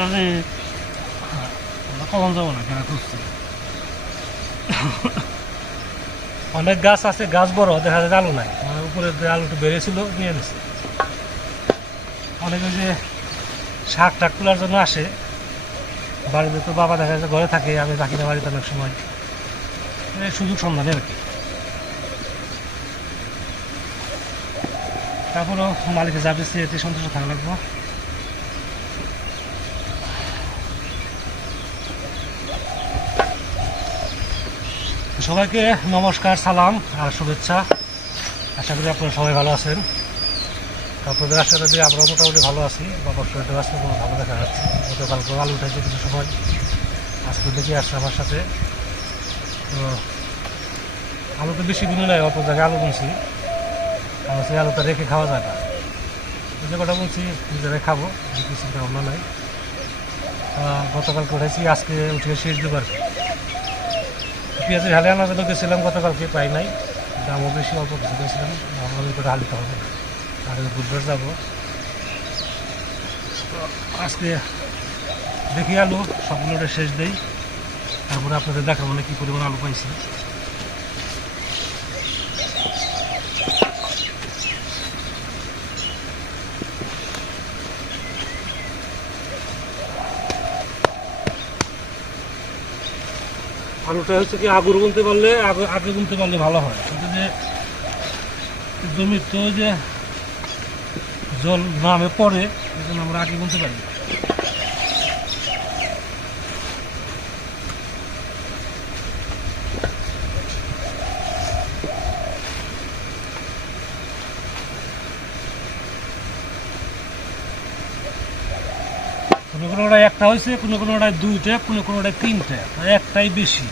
তাড়াতাড়ি কখন যাব না কেন খুঁজছি অনেক গাছ আছে গাছ বড় দেখা যায় আলু নাই আমার উপরে আলুটা বেড়েছিল নিয়ে নিছে অনেকে যে শাক টাক তোলার জন্য আসে বাড়িতে তো বাবা দেখা যাচ্ছে ঘরে থাকে আমি থাকি না বাড়িতে অনেক সময় সুযোগ সন্ধানে আর কি তারপরেও মালিকের যা বেশি এতে সন্তুষ্ট থাকা লাগবো সবাইকে নমস্কার, সালাম আর শুভেচ্ছা। আশা করি আপনারা সবাই ভালো আছেন। আপনাদের আশাটা দিয়ে আমরা মোটামুটি ভালো আছি। বাবার শরীরটা আজকে কোনো ভালো দেখা যাচ্ছে গতকাল গতকালকে আলু উঠেছে কিছু সময়। আজকে দেখি আসছে আমার সাথে। তো আলু তো বেশি গুলো নাই, অল্প জায়গায় আলু বুনছি। আমার সেই আলুটা রেখে খাওয়া যায় না। যে কথা বলছি নিজেরাই খাব। কিছু ভাবনা নাই। গতকালকে উঠেছি আজকে উঠে শেষ দেবো আর কি পেঁয়াজের হালে আনার জন্য গেছিলাম, গতকালকে পাই নাই। দামও বেশি, অল্প কিছু গেছিলাম। ভাবলাম করে হালিতে হবে। আগে বুধবার যাব। আজকে দেখি আলু সবগুলোটা শেষ দেই। তারপরে আপনাদের দেখাবো না কি পরিমাণ আলু পাইছি। আলুটা হচ্ছে কি আগুর গুনতে পারলে আগে আগে গুনতে পারলে ভালো হয়। কিন্তু যে জমির তো যে জল নামে পড়ে আমরা আগে গুনতে পারি কোনোটায় একটা হয়েছে, কোনো কোনোটায় দুইটা, কোনো কোনোটায় তিনটা। একটাই বেশি।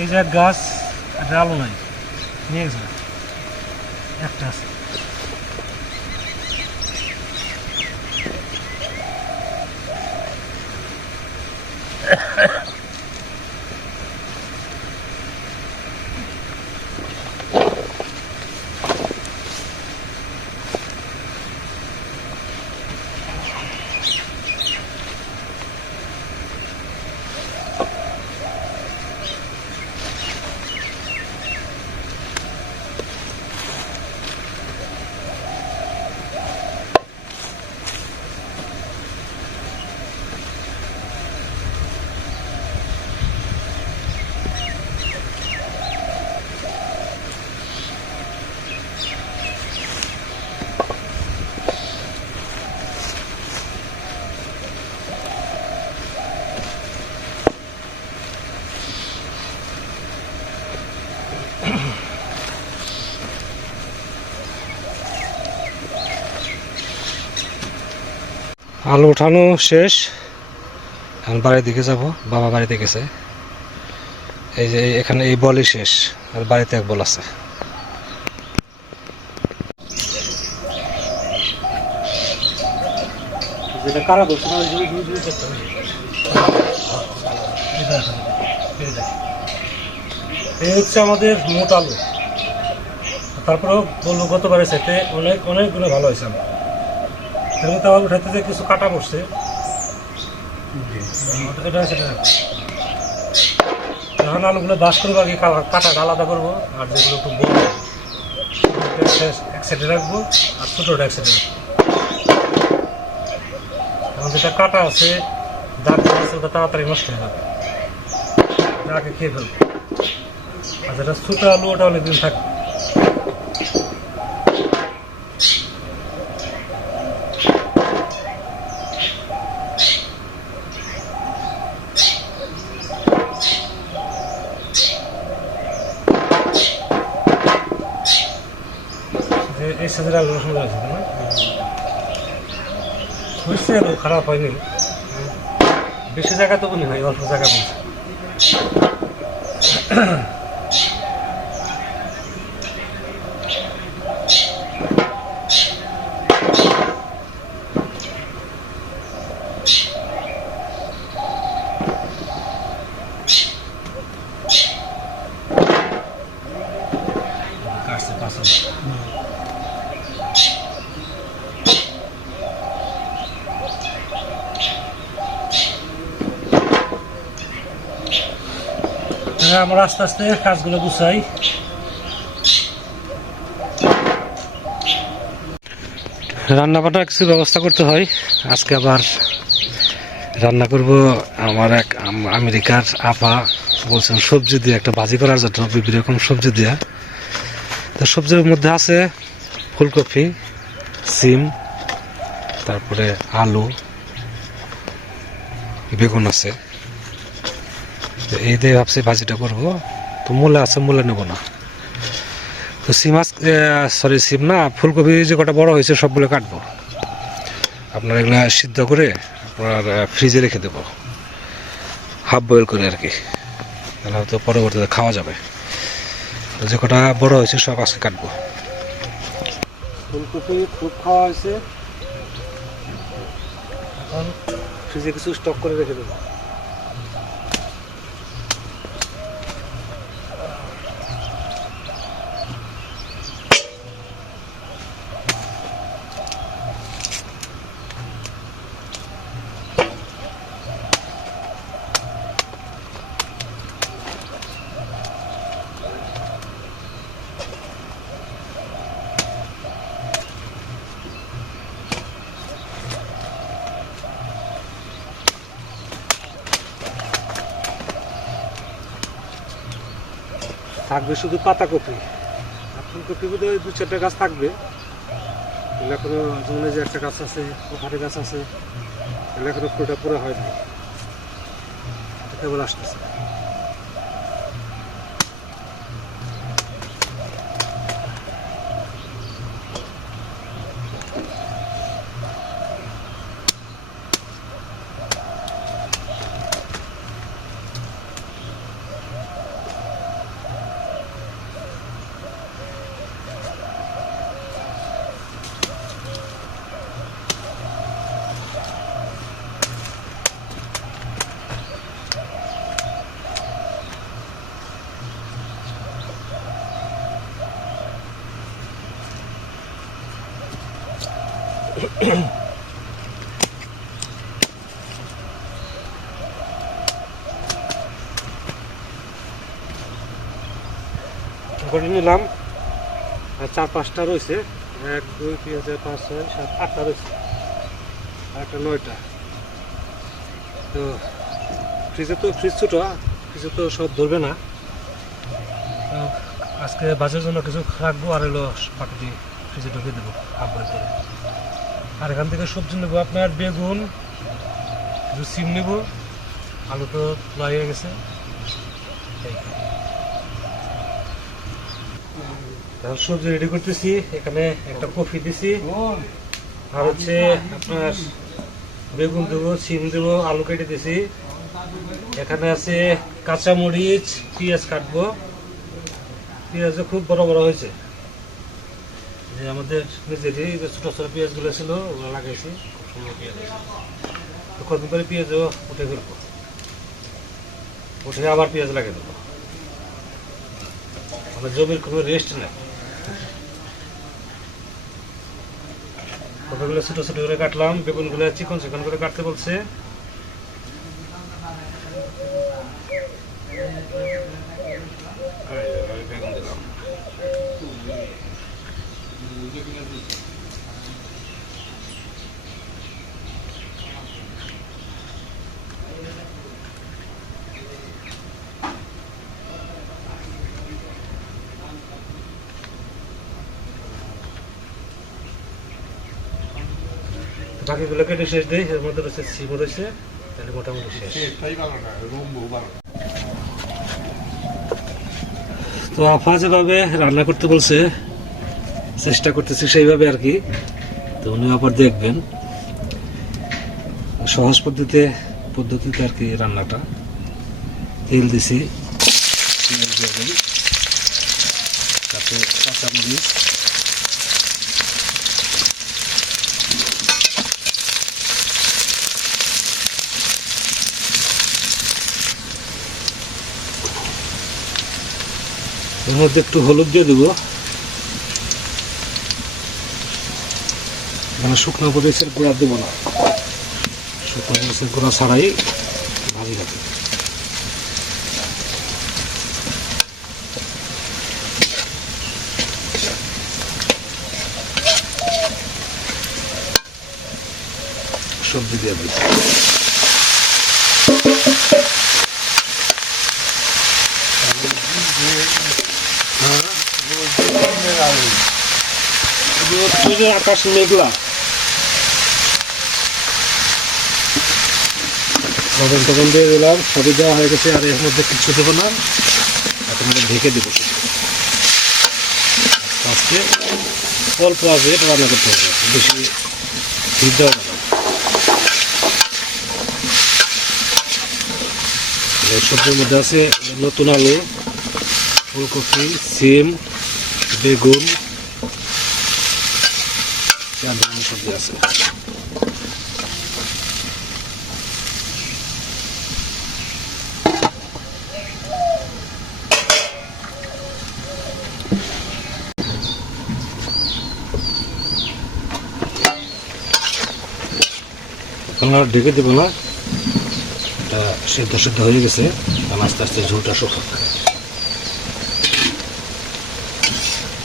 এই যে গাছ আলো নাই। নিয়ে একটা আছে। আলু উঠানো শেষ। এখন বাড়ির দিকে যাব। বাবা বাড়িতে গেছে। এই যে এখানে এই বলই শেষ। আর বাড়িতে এক বল আছে। কারা বলছে না ওই যে- ওই যে- ওই যে একটা ওই যে। এটা আছে, এই দেখেন। এই হচ্ছে আমাদের মোট আলু। তারপরেও বলব গতবারের সাথে অনেক অনেকগুলো ভালো হয়েছে আমার এর মধ্যে আবার উঠাতে যে কিছু কাটা পড়ছে এটা সেটা এখন আলুগুলো বাস করব আগে কা- কাটাটা আলাদা করব আর যেগুলো একটু বড় এক সাইডে রাখব আর ছোটোটা এক সাইডে রাখব। এখন যেটা কাটা আছে দাঁত আছে ওটা তাড়াতাড়ি নষ্ট হয়ে যাবে। আগে খেয়ে ফেলব। যেটা ছোটো আলু, ওটা অনেকদিন থাকবে যে এই রসুন আছে না? হয়েছে আলু, খারাপ হয়নি। বেশি জায়গা তো মনে হয় অল্প জায়গা বলছে হ্যাঁ আমরা আস্তে আস্তে কাজগুলো গুছাই। রান্না বান্নার কিছু ব্যবস্থা করতে হয়। আজকে আবার রান্না করব আমার এক আম- আমেরিকার আপা। বলছেন সবজি দিয়ে একটা ভাজি করার জন্য বিভিন্ন রকম সবজি দিয়ে। তো সবজির মধ্যে আছে ফুলকপি, সিম, তারপরে আলু, বেগুন আছে। তো এই দিয়ে ভাবছি ভাজিটা করব। তো মূলা আছে, মূলা নেব না। তো সিম আজ সরি সিম না, ফুলকপি যে কটা বড় হয়েছে সবগুলো কাটবো। আপনার এগুলো সিদ্ধ করে আপনার ফ্রিজে রেখে দেবো। হাফ বয়েল করে আর কি। তাহলে হয়তো পরবর্তীতে খাওয়া যাবে। যে কটা বড় হয়েছে সব আজকে কাটবো। ফুলকপি খুব খাওয়া হয়েছে। এখন ফ্রিজে কিছু স্টক করে রেখে দেবো। থাকবে শুধু পাতা কপি আর ফুলকপি বোধ হয় দু চারটা গাছ থাকবে। এগুলো এখনও যেমন যে একটা গাছ আছে ওখানে গাছ আছে এগুলো এখনও ফুলটা পুরো হয়নি। কেবল আসতেছে। করে নিলাম। আর চার পাঁচটা রয়েছে। এক, দুই, তিন, চার, পাঁচ, ছয়, সাত, আটটা রয়েছে। একটা নয়টা। তো ফ্রিজে তো ফ্রিজ ছোটো ফ্রিজে তো সব ধরবে না। তো আজকে বাজার জন্য কিছু রাখব, আর হলো বাকিটি ফ্রিজে ঢুকে দেবো বয়েল করে আর এখান থেকে সবজি নেব আপনার বেগুন, কিছু সিম নেব। আলু তো তোলা হয়ে গেছে। সবজি রেডি করতেছি। এখানে একটা কফি দিছি। আর হচ্ছে আপনার বেগুন দেবো, সিম দেবো, আলু কেটে দিছি। এখানে আছে কাঁচামরিচ, পেঁয়াজ কাটবো। পেঁয়াজও খুব বড় বড় হয়েছে। আমাদের ছোটো ছোটো পেঁয়াজগুলো ছিল ওগুলো খুব সুন্দর পেঁয়াজ। তো উঠে আবার পেঁয়াজ লাগিয়ে দেবো। জমির কোনো রেস্ট নেই। কপিগুলো ছোটো ছোটো করে কাটলাম বেগুনগুলো চিকন চিকন করে কাটতে বলছে। এই যে, আমি বেগুন দিলাম বাকিগুলো কেটে শেষ দিই এর মধ্যে রয়েছে সিমও রয়েছে তাহলে মোটামুটি শেষ। তো আফা যেভাবে রান্না করতে বলছে চেষ্টা করতেছি সেইভাবে আর কি। তো উনি আবার দেখবেন সহজ পদ্ধতিতে পদ্ধতিতে আর কি রান্নাটা। তেল দিছি তাতে কাঁচামরিচ এর মধ্যে একটু হলুদ দিয়ে দেবো। মানে শুকনো মরিচের গুঁড়া দেবো না। শুকনো মরিচের গুঁড়া ছাড়াই ভালো লাগে সবজি দিয়ে দিচ্ছি। আকাশ মেঘলা লবণ টবণ দিয়ে দিলাম সবই দেওয়া হয়ে গেছে, আর এর মধ্যে কিছু দেবো না। এখন ঢেকে দেবো। আস্তে অল্প আছে এটা রান্না করতে হবে। বেশি হিট দেওয়া যাবে সবজির মধ্যে আছে নতুন আলু, ফুলকপি, সিম, বেগুন সবজি আছে এখন ঢেকে দেবো না? সেদ্ধ সেদ্ধ হয়ে গেছে। আস্তে আস্তে ঝোলটা শুকাক।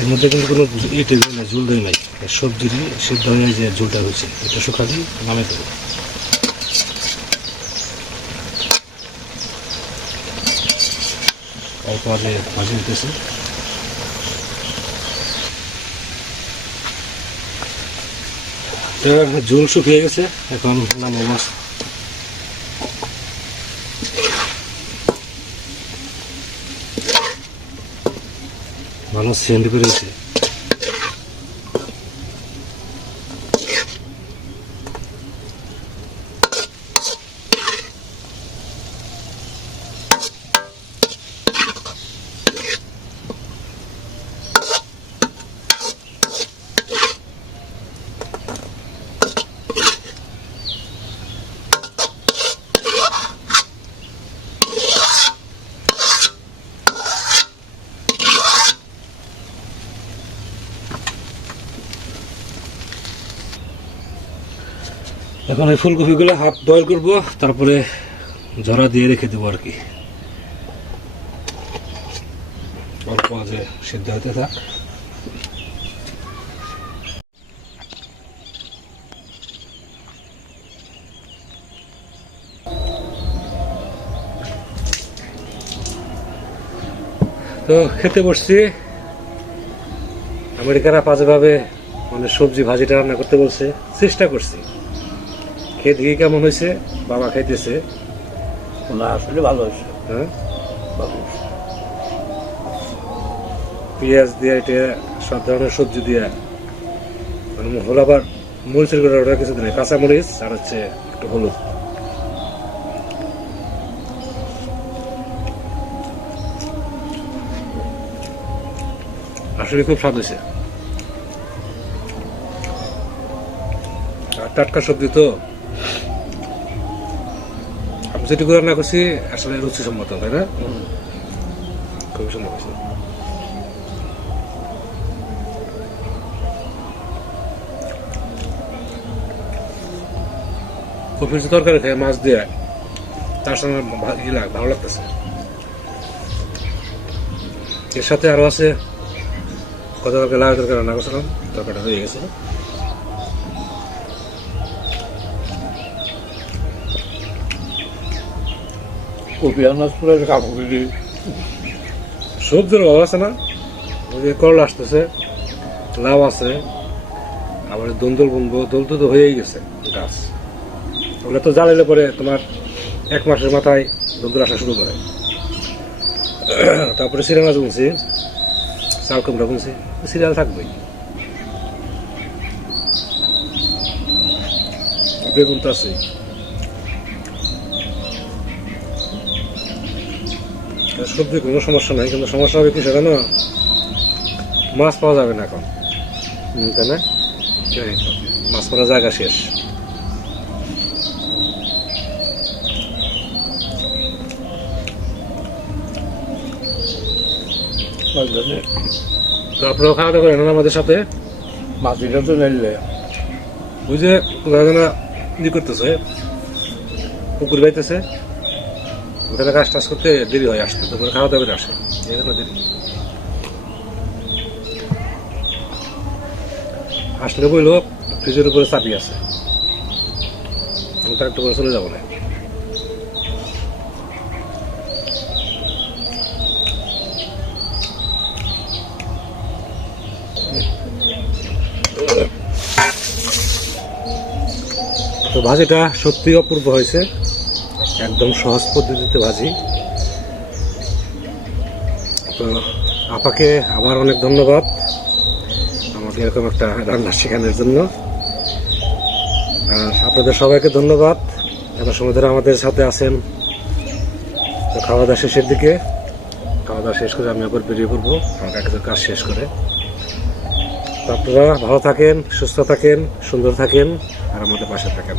এর মধ্যে কিন্তু কোনো ইটে নাই, ঝোল দেয় নাই। সবজিরই সেদ্ধ হয়ে যে ঝোলটা হয়েছে, এটা শুকালি নামে দেবো। আগে ভাজি দিতেছি। ঝোল শুকিয়ে গেছে, এখন নামো মাছ। のスエンドブー এখন এই ফুলকপিগুলো হাফ বয়েল করব, তারপরে ঝরা দিয়ে রেখে দেবো আর কি। অল্প আজে সিদ্ধ হতে থাক। তো খেতে বসছি। আমেরিকারা পাঁচভাবে মানে সবজি ভাজিটা রান্না করতে বলছে। চেষ্টা করছি। খেয়ে দেখি কেমন হয়েছে? বাবা খাইতেছে। না আসলে ভালো হয়েছে। হ্যাঁ? ভালো হয়েছে। পেঁয়াজ দিয়ে এটা সব ধরনের সবজি দিয়ে। মানে হলো আবার মরিচের গুঁড়ো ওটা কিছু দিন কাঁচা মরিচ আর হচ্ছে একটু হলুদ। আসলে খুব স্বাদ হয়েছে। আর টাটকা সবজি তো আমি যেটুকু রান্না করছি আসলে রুচিসম্মত তাই না? খুবই সুন্দর হয়েছে। কপির যে তরকারি খায় মাছ দিয়ে তার সঙ্গে ভালো লাগতেছে। এর সাথে আরও আছে গতকালকে লাউ তরকারি রান্না করছিলাম তরকারিটা হয়ে গেছে। কপি আনাজ কাপড় সবজির অভাব আছে না? ওই যে করলা আসতেছে, লাউ আছে, আবার দন্দল বুনবো দোল তো হয়েই গেছে গাছ। ওগুলো তো জ্বালাইলে পরে তোমার এক মাসের মাথায় দন্দল আসা শুরু করে। তারপরে সিরিয়াল মাছ বুনছি, চাল কুমড়া বুনছি, সিরিয়াল থাকবেই। বেগুন তো আছেই। সবজি কোনো সমস্যা নাই কিন্তু সমস্যা হবে কি সেটা না মাছ পাওয়া যাবে না এখন। তাই না? মাছ মারা জায়গা শেষ। তো আপনারাও খাওয়া দাওয়া করেন আমাদের সাথে? মাটিটা তো নিলে ই করতেছে পুকুর বাইতেছে। ওখানে কাজ টাজ করতে দেরি হয় আসতে তারপরে খাওয়া দাওয়া আসে। এই জন্য দেরি। আসলে ফ্রিজের উপরে চাবি আছে। আমি তো একটু করে চলে যাব তো ভাজিটা সত্যি অপূর্ব হয়েছে। একদম সহজ পদ্ধতিতে ভাজি। তো আপাকে আবার অনেক ধন্যবাদ আমাকে এরকম একটা রান্না শেখানোর জন্য। আর আপনাদের সবাইকে ধন্যবাদ এত সময় ধরে আমাদের সাথে আছেন। তো খাওয়া দাওয়া শেষের দিকে, খাওয়া দাওয়া শেষ করে আমি আবার বেরিয়ে পড়ব আমার কাছে কাজ শেষ করে। আপনারা ভালো থাকেন, সুস্থ থাকেন, সুন্দর থাকেন, আর আমাদের পাশে থাকেন।